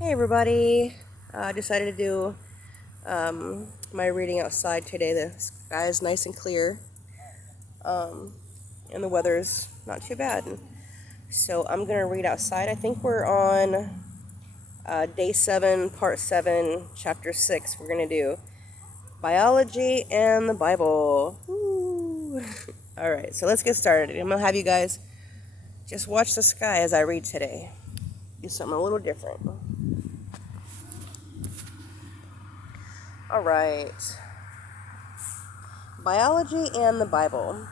Hey everybody, I decided to do my reading outside today. The sky is nice and clear, um, and the weather's not too bad. So I'm going to read outside. I think we're on day 7, part 7, chapter 6. We're going to do biology and the Bible. Woo. Alright, so let's get started. I'm going to have you guys just watch the sky as I read today. Do something a little different. Alright. Biology and the Bible.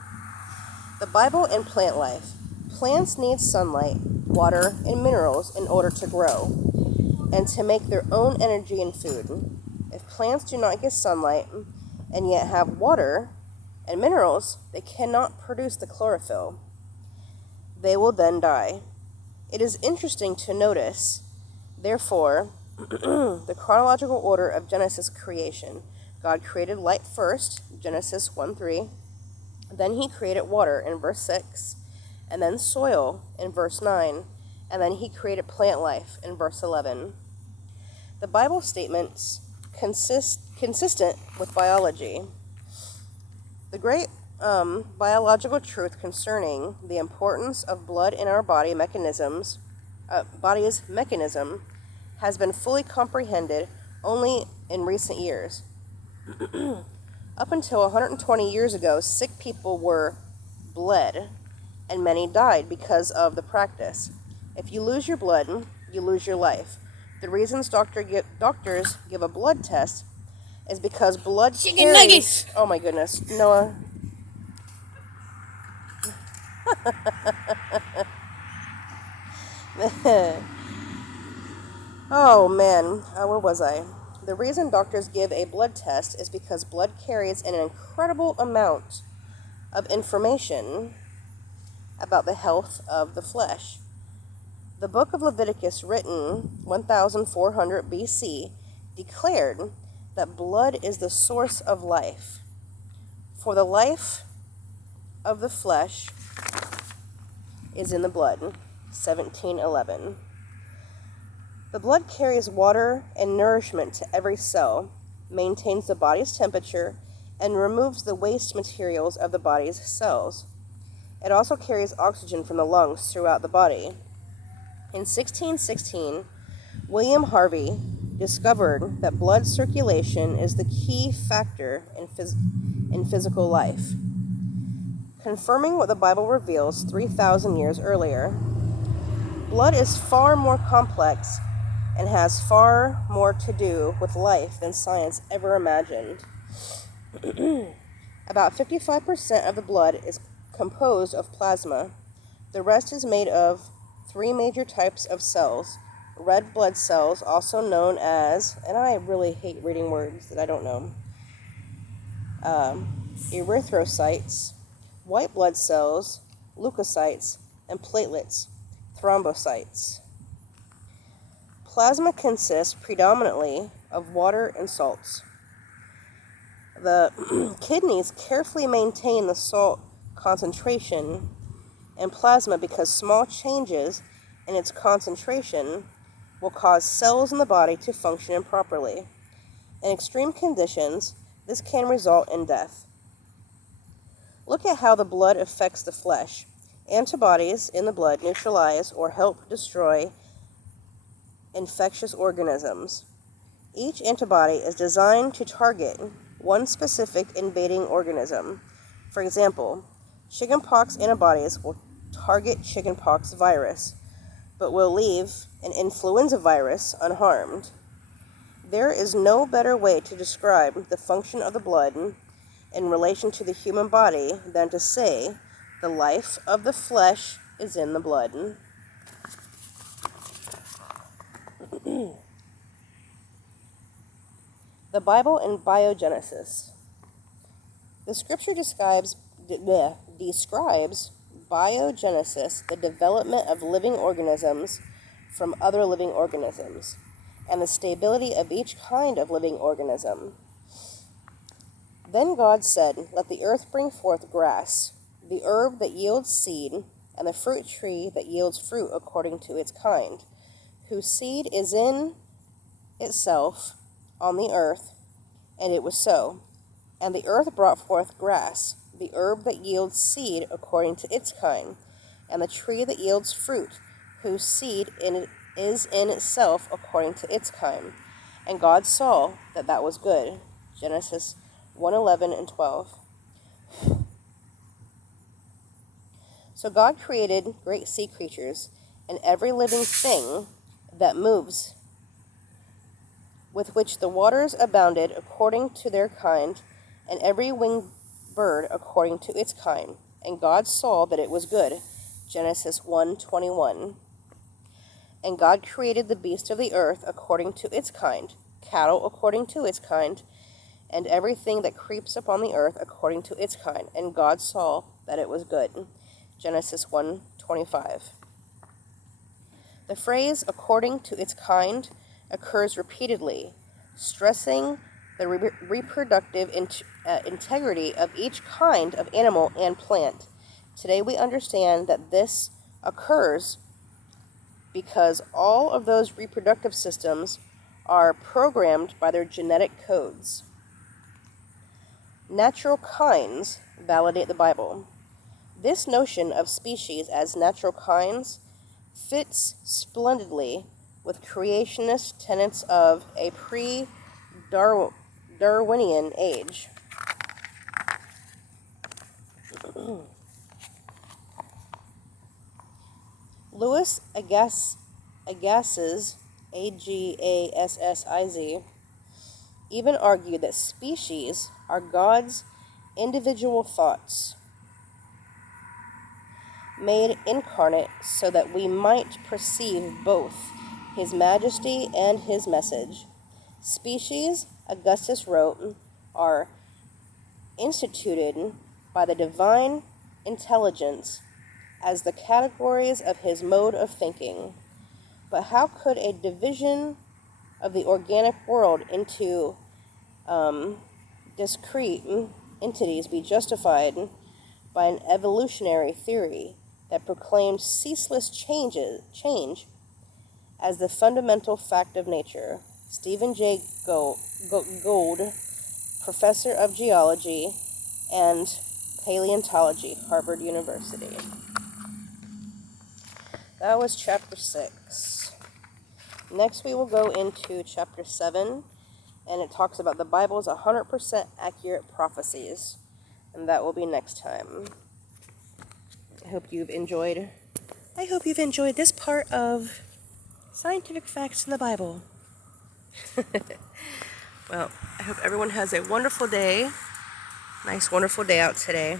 The Bible and plant life. Plants need sunlight, water, and minerals in order to grow and to make their own energy and food. If plants do not get sunlight and yet have water and minerals, they cannot produce the chlorophyll. They will then die. It is interesting to notice, therefore, the chronological order of Genesis creation. God created light first, Genesis 1:3. Then he created water in verse 6, and then soil in verse 9, and then he created plant life in verse 11. The Bible statements consistent with biology. The great biological truth concerning the importance of blood in our body's mechanism has been fully comprehended only in recent years. Up until 120 years ago, sick people were bled, and many died because of the practice. If you lose your blood, you lose your life. The reasons doctors give a blood test is because blood Chicken carries... nuggets! Oh my goodness, Noah. Oh man, where was I? The reason doctors give a blood test is because blood carries an incredible amount of information about the health of the flesh. The book of Leviticus, written 1400 BC, declared that blood is the source of life. For the life of the flesh is in the blood, 1711. The blood carries water and nourishment to every cell, maintains the body's temperature, and removes the waste materials of the body's cells. It also carries oxygen from the lungs throughout the body. In 1616, William Harvey discovered that blood circulation is the key factor in physical life, confirming what the Bible reveals 3,000 years earlier. Blood is far more complex and has far more to do with life than science ever imagined. About 55% of the blood is composed of plasma. The rest is made of 3 major types of cells. Red blood cells, also known as, and I really hate reading words that I don't know, erythrocytes, white blood cells, leukocytes, and platelets, thrombocytes. Plasma consists predominantly of water and salts. The kidneys carefully maintain the salt concentration in plasma because small changes in its concentration will cause cells in the body to function improperly. In extreme conditions, this can result in death. Look at how the blood affects the flesh. Antibodies in the blood neutralize or help destroy infectious organisms. Each antibody is designed to target one specific invading organism. For example, chickenpox antibodies will target chickenpox virus, but will leave an influenza virus unharmed. There is no better way to describe the function of the blood in relation to the human body than to say the life of the flesh is in the blood. The Bible and biogenesis. The scripture describes biogenesis, the development of living organisms from other living organisms, and the stability of each kind of living organism. Then God said, "Let the earth bring forth grass, the herb that yields seed, and the fruit tree that yields fruit according to its kind, whose seed is in itself on the earth, and it was so. And the earth brought forth grass, the herb that yields seed according to its kind, and the tree that yields fruit, whose seed is in itself according to its kind. And God saw that that was good. Genesis 1:11 and 12. So God created great sea creatures and every living thing that moves, with which the waters abounded according to their kind, and every winged bird according to its kind. And God saw that it was good. Genesis 1:21. And God created the beasts of the earth according to its kind, cattle according to its kind, and everything that creeps upon the earth according to its kind. And God saw that it was good. Genesis 1:25. The phrase according to its kind occurs repeatedly, stressing the reproductive integrity of each kind of animal and plant. Today we understand that this occurs because all of those reproductive systems are programmed by their genetic codes. Natural kinds validate the Bible. This notion of species as natural kinds fits splendidly with creationist tenets of a pre-Darwinian age. Louis Agassiz, Agassiz, even argued that species are God's individual thoughts, made incarnate so that we might perceive both His majesty and His message. Species, Augustus wrote, are instituted by the divine intelligence as the categories of His mode of thinking. But how could a division of the organic world into discrete entities be justified by an evolutionary theory that proclaims ceaseless change as the fundamental fact of nature? Stephen J. Gould, professor of geology and paleontology, Harvard University. That was chapter 6. Next we will go into chapter 7, and it talks about the Bible's 100% accurate prophecies, and that will be next time. I hope you've enjoyed this part of Scientific Facts in the Bible. Well, I hope everyone has a wonderful day. Nice, wonderful day out today.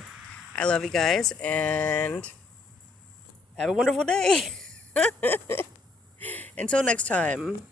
I love you guys, and have a wonderful day. Until next time.